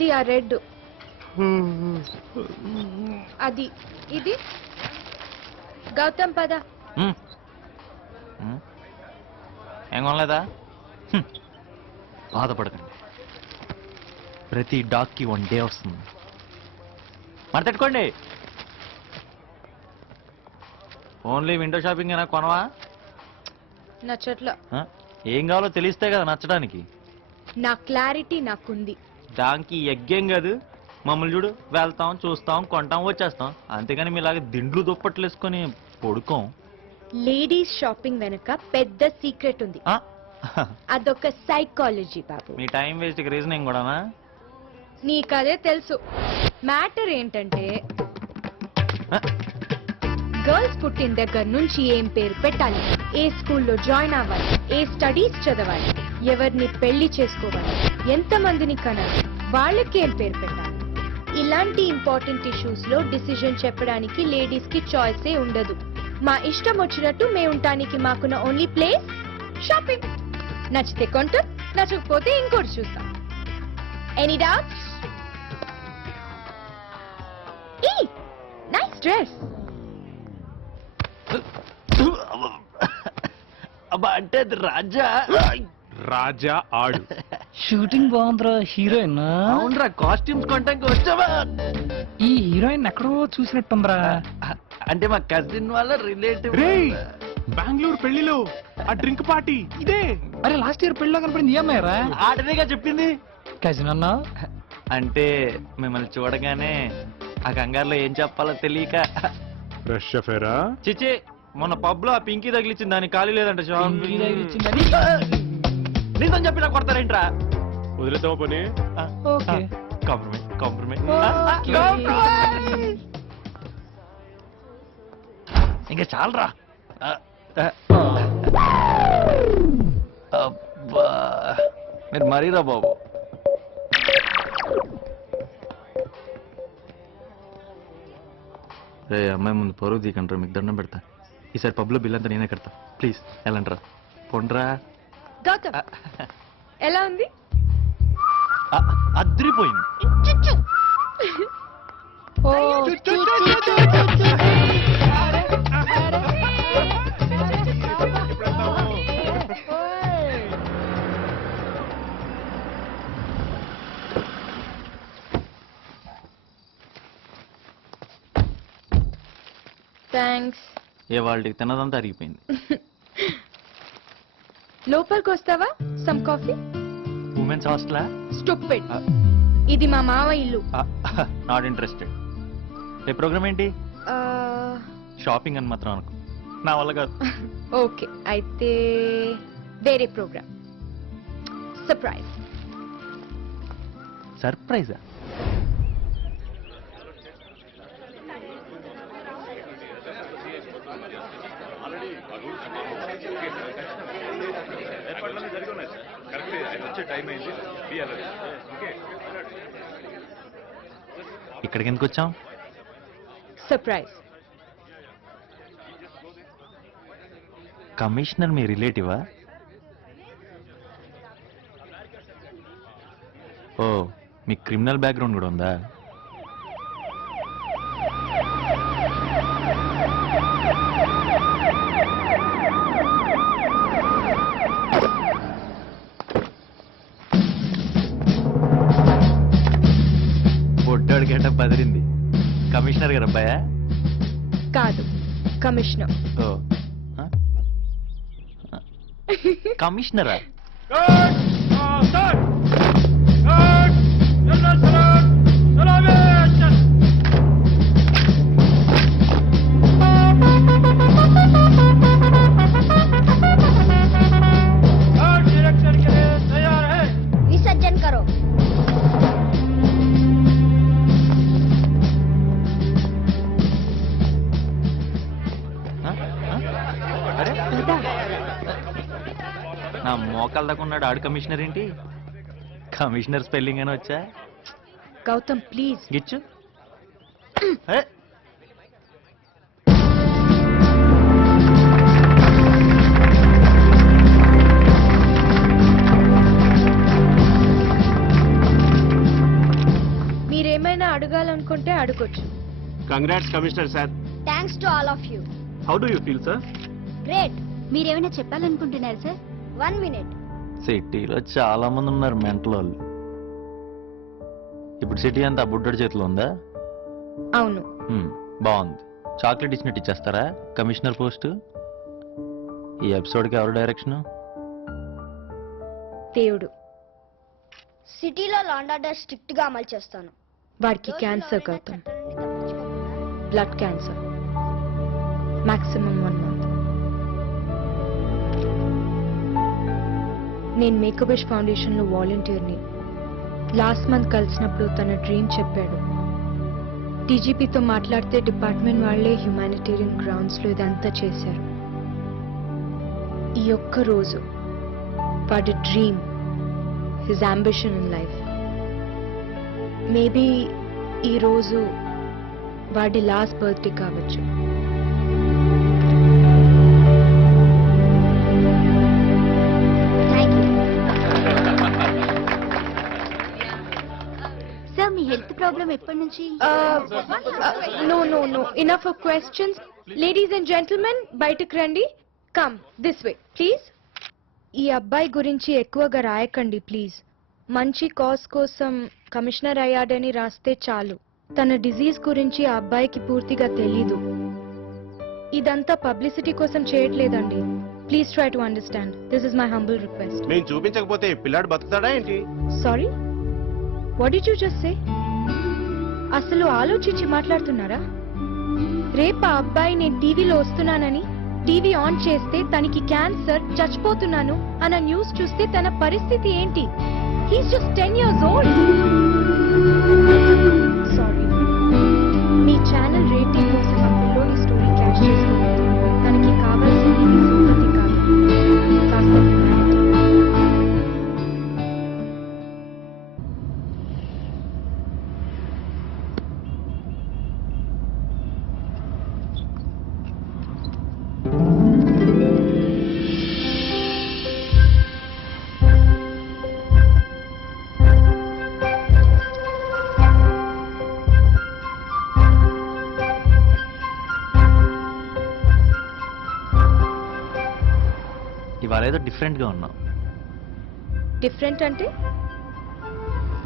అది ఆ రెడ్, అది ఇది. గౌతమ్ పద. ఏం కొనలేదా? బాధపడకండి, ప్రతి డాగ్కి 1 డే వస్తుంది. మరి తట్టుకోండి. ఓన్లీ విండో షాపింగ్ అయినా కొనవా? నచ్చట్లా. ఏం కావాలో తెలిస్తే కదా నచ్చడానికి. నా క్లారిటీ నాకుంది. దానికి ఎగ్గేం కాదు. మమ్మల్ని చూడు, వెళ్తాం, చూస్తాం, కొంటాం, వచ్చేస్తాం. అంతేగాని మీలాగా దిండ్లు దుప్పట్లు వేసుకొని పడుకోం. లేడీస్ షాపింగ్ వెనక పెద్ద సీక్రెట్ ఉంది. అదొక సైకాలజీ బాబు. మీ టైం వేస్ట్ రీజనింగ్ కూడానా? నీకదే తెలుసు. మ్యాటర్ ఏంటంటే గర్ల్స్ పుట్టిన దగ్గర నుంచి ఏం పేరు పెట్టాలి, ఏ స్కూల్లో జాయిన్ అవ్వాలి, ఏ స్టడీస్ చదవాలి, ఎవరిని పెళ్లి చేసుకోవాలి, ఎంతమందిని కనాలి, వాళ్ళకి ఏం పేరు పెట్టాలి, ఇలాంటి ఇంపార్టెంట్ ఇష్యూస్ లో డిసిజన్ చెప్పడానికి లేడీస్ కి చాయిసే ఉండదు. మా ఇష్టం వచ్చినట్టు మేము ఉండటానికి మాకున్న ఓన్లీ ప్లేస్ షాపింగ్. నచ్చితే కొంటాం, నచ్చకపోతే ఇంకోటి చూస్తాం. Any doubts? Nice dress. అబ్బా, అంటే అది రాజా. రాజా ఆడు. షూటింగ్ బాగుందిరా. హీరోయిన్ అవునరా, కాస్ట్యూమ్స్ కొంటానికి వచ్చావా? ఈ హీరోయిన్ ఎక్కడో చూసినట్టుందిరా. అంటే మా కజిన్ వాళ్ళ రిలేటివ్. బెంగళూరు పెళ్లిలో ఆ డ్రింక్ పార్టీ ఇదే. అరే లాస్ట్ ఇయర్ పెళ్ళిలో కనపడింది ఈ అమ్మాయిరా? ఆటనేగా చెప్పింది. కజిన్ అన్నా అంటే మిమ్మల్ని చూడగానే ఆ కంగారులో ఏం చెప్పాలో తెలియక. ఫ్రెష్ అఫేరా? చిచి, మొన్న పబ్ లో ఆ పింకీ తగిలిచ్చింది, దానికి ఖాళీ లేదంట. నీతో చెప్పినా కొడతారేంట్రా? వదిలేద్దామా పని? కాంప్రమైజ్. ఇంకా చాలరా. అబ్బా, మీరు మరీరా బాబు. రే అమ్మాయి ముందు పరువు తీకంటారా, మీకు దండం పెడతా. ఈసారి పబ్లో బిల్ అంతా నేనే కడతా. ప్లీజ్ వెళ్ళంటారా, పొండ్రా. గౌతమ్ ఎలా ఉంది? అద్రిపోయింది. థ్యాంక్స్. ఏ వాళ్ళకి తిన్నదంతా అరిగిపోయింది. లోపలికి వస్తావా? Some coffee. ఉమెన్స్ హాస్టలా? స్టూపిడ్. ఇది మా మావ ఇల్లు. Not interested. ఏ ప్రోగ్రామ్ ఏంటి? షాపింగ్ అని మాత్రం అనుకో, నా వల్ల కాదు. ఓకే, అయితే వేరే ప్రోగ్రామ్. సర్ప్రైజ్. సర్ప్రైజా? ఇక్కడికి ఎందుకు వచ్చాం? సర్ప్రైజ్. కమిషనర్ మీ రిలేటివా? ఓ, మీ క్రిమినల్ బ్యాక్గ్రౌండ్ కూడా ఉందా? పొడ్డాడు గంట బదిరింది. కమిషనర్ గారు అబ్బాయా? కాదు, కమిషనర్. ఓ, కమిషనరా? विसर्जन करो. నా మోకాల దాకా ఉన్నాడు ఆడు కమిషనర్ ఏంటి? కమిషనర్ స్పెల్లింగ్ అని వచ్చా? గౌతమ్ ప్లీజ్. గిచ్చు. కుచ్. Congrats commissioner sir. Thanks to all of you. How do you feel sir? Great. మీరేమైనా చెప్పాలనుకుంటున్నారు సార్? 1 minute. సిటీలో చాలా మంది ఉన్నారు మెంటల్ వాళ్ళు. ఇప్పుడు సిటీ అంతా బుడ్డడి చేతిలో ఉందా? అవును. బాగుంది. చాక్లెట్ ఇచ్చినట్టు ఇచ్చేస్తారా కమిషనర్ పోస్ట్? ఈ ఎపిసోడ్కి ఎవరు డైరెక్షన్? దేవుడు. సిటీలో లా అండ్ ఆర్డర్ స్ట్రిక్ట్ గా అమలు చేస్తాను. వాడికి cancer Gautam. Blood cancer. Maximum 1 month. నేను మేకబిష్ ఫౌండేషన్ లో వాలంటీర్ని. లాస్ట్ మంత్ కలిసినప్పుడు తన డ్రీమ్ చెప్పాడు. డీజీపీతో మాట్లాడితే డిపార్ట్మెంట్ వాళ్లే హ్యుమానిటేరియన్ గ్రౌండ్స్ లో ఇదంతా చేశారు. ఈ ఒక్క రోజు వాడి dream, his ambition in life. Maybe ఈ రోజు వాడి లాస్ట్ బర్త్డే కావచ్చు. Thank you sir. Me health problem ఎప్పటి నుంచి? No. Enough of questions. Ladies and gentlemen, బయటకు రండి. Come this way please. ఈ అబ్బాయి గురించి ఎక్కువగా రాయకండి ప్లీజ్. మంచి కాజ్ కోసం కమిషనర్ అయ్యాడని రాస్తే చాలు. తన డిజీజ్ గురించి ఆ అబ్బాయికి పూర్తిగా తెలీదు. ఇదంతా పబ్లిసిటీ కోసం చేయట్లేదండి. Please try to understand. This is my humble request. నేను చూపించకపోతే పిల్లాడు బతుకుతాడా ఏంటి? Sorry, what did you just say? అసలు ఆలోచించి మాట్లాడుతున్నారా? రేపు ఆ అబ్బాయి నేను టీవీలో వస్తున్నానని టీవీ ఆన్ చేస్తే తనకి క్యాన్సర్, చచ్చిపోతున్నాను అన్న న్యూస్ చూస్తే తన పరిస్థితి ఏంటి? He's just 10 years old. Sorry, మీ ఛానల్ రేటింగ్ కోసం ఆ పిల్లోని స్టోరీ క్యాష్ చేసుకోలేదు. తనకి కావాల్సింది మీ సింపతి కాదు, కాస్త humanity. ఇవాళ ఏదో డిఫరెంట్గా ఉన్నాం. డిఫరెంట్ అంటే?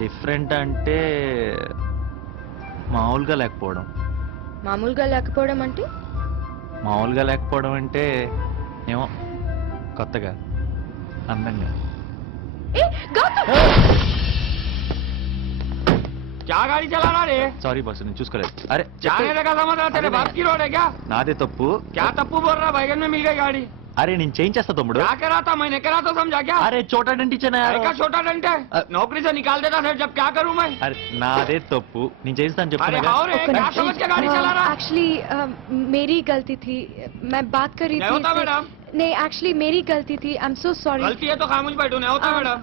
డిఫరెంట్ అంటే మామూలుగా లేకపోవడం. మామూలుగా లేకపోవడం అంటే? మామూలుగా లేకపోవడం అంటే ఏమో కొత్తగా, అందంగా. ఏ గౌతమ్! क्या गाड़ी चला रहा रे? సారీ బాస్, నేను చూసుకోలేదు. అరే जाने लगा समझ रहा तेरे बाप की रोड है क्या? నాదే తప్పు. क्या तप्पू बोल रहा? बैगन में मिल गई गाड़ी. అరే నేను చేంజ్ చేస్తా తమ్ముడు. क्या करा था? मैंने करा तो समझा क्या? అరే చోటా డంటిచ్చానా? अरे का छोटा डंट है, नौकरी से निकाल देता सर. जब क्या करूं मैं? అరే నాదే తప్పు, నేను చేస్తాను अरे చెప్తున్నా. हाँ रे, क्या समझ के गाड़ी चला रहा? एक्चुअली मेरी गलती थी. मैं बात कर रही क्या थी होता इससे- मैडम? नहीं, एक्चुअली मेरी गलती थी. I am so sorry. गलती है तो खामोश बैठो. नहीं होता मैडम.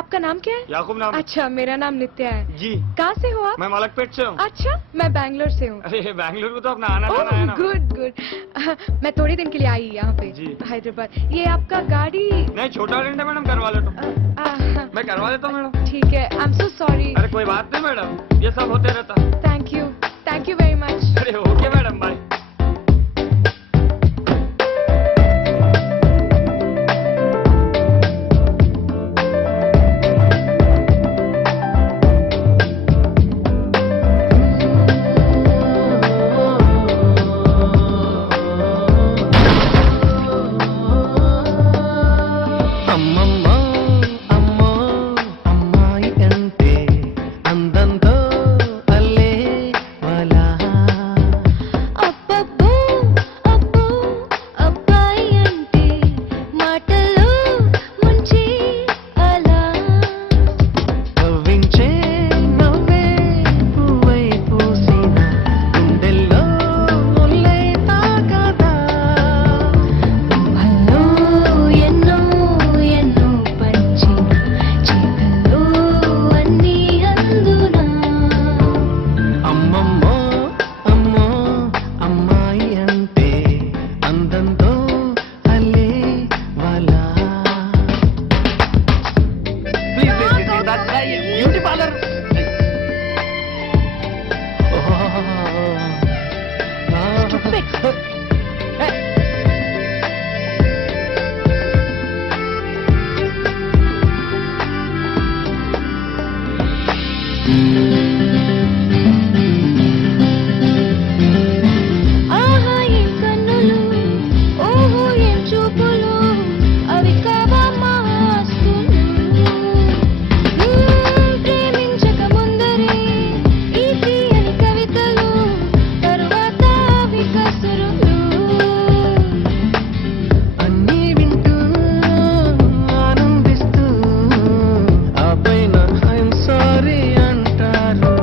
आपका नाम क्या है? याकूब नाम. अच्छा, मेरा नाम नित्या है. जी, कहाँ से हो आप? मैं मलकपेट से हूँ. अच्छा, मैं बैंगलोर से हूँ. अरे बैंगलोर को तो अपना आना जाना है ना. Good good. मैं थोड़े दिन के लिए आई यहाँ पे जी. हैदराबाद. ये आपका गाड़ी? नहीं, छोटा डंट है मैडम, करवा ले तो. मैं करवा देता हूँ मैडम. ठीक है. I am so sorry. अरे कोई बात नहीं मैडम, ये सब होते रहता. Thank you very much. अरे ओके मैडम, बाय. నెక్స్ట్ ఆహా ఏం కన్నులు ఓహో ఏం చూపులు అవి కావా మాస్తులు ప్రేమించక ముందరే ఈ తీయని కవితలు తరువాత వికసురులు అన్నీ వింటూ ఆనందిస్తూ ఆ పైన ఐఎమ్ సారీ అంటారు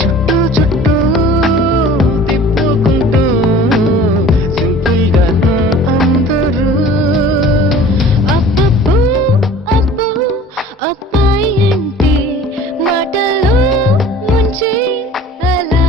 చుట్టూ చుట్టూ తిప్పుకుంటూ సింపుల్ గా అందరూ అబ్బబ్బో అబ్బో అబ్బాయి అంటే మాటల్లో ముంచే అలా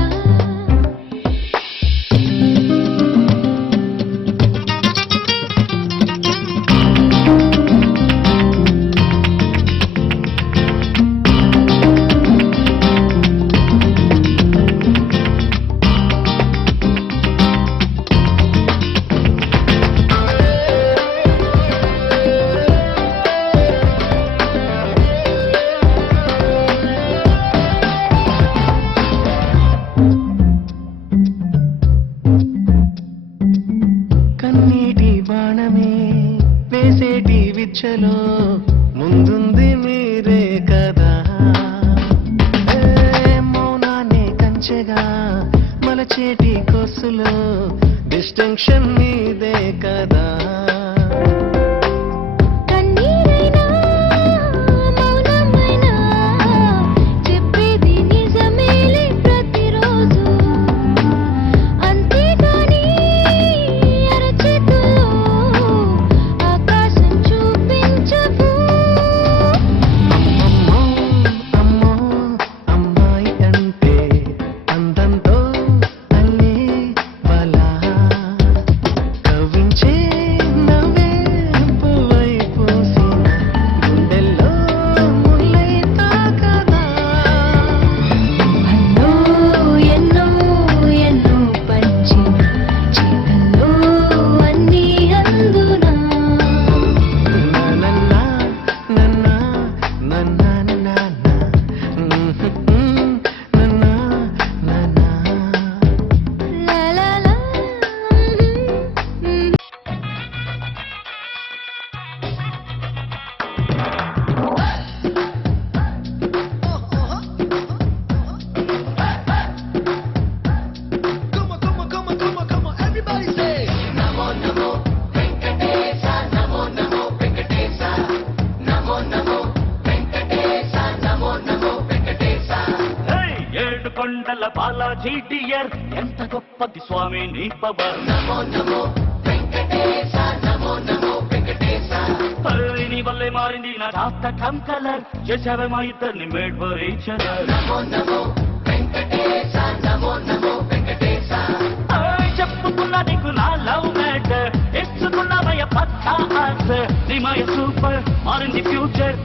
కన్నీటి బాణమే వేసేటి విచ్చలో ముందుంది మీరే కదా మౌనాన్ని కంచెగా మలచేటి కొసులో డిస్టింక్షన్ మీదే కదా కన్నీరైనా మౌనమైనా చెప్పేది నిజమేలే ప్రతిరోజు అంతేగాని అరచేతుల్లో ఆకాశం చూపించవు అమ్మో అమ్మో అమ్మాయి అంటే అందంతో అల్లే బలా కవించే నవ్వే పువ్వై పూసిన గుండెల్లో ముల్లై తాకదా అన్నో ఎన్నో ఎన్నో పంచి చేతల్లో అన్నీ అందునా నన్నా నన్నా నన్నా నన్నా నన్నా నన్నా లా లా లా ఏడు కొండల బాలాజీ డియర్ ఎంత గొప్పది స్వామి నీ పవర్ నీ వల్లే మారింది నా జాతకం కలర్ చేసావే మా ఇద్దరిని మేడ్ ఫర్ ఈచ్ అదర్ చెప్పుకున్నా నీకు నా లవ్ మ్యాటర్ ఇచ్చుకున్నా మయ పక్కా ఆన్సర్ నీ మయ సూపర్ మారింది ఫ్యూచర్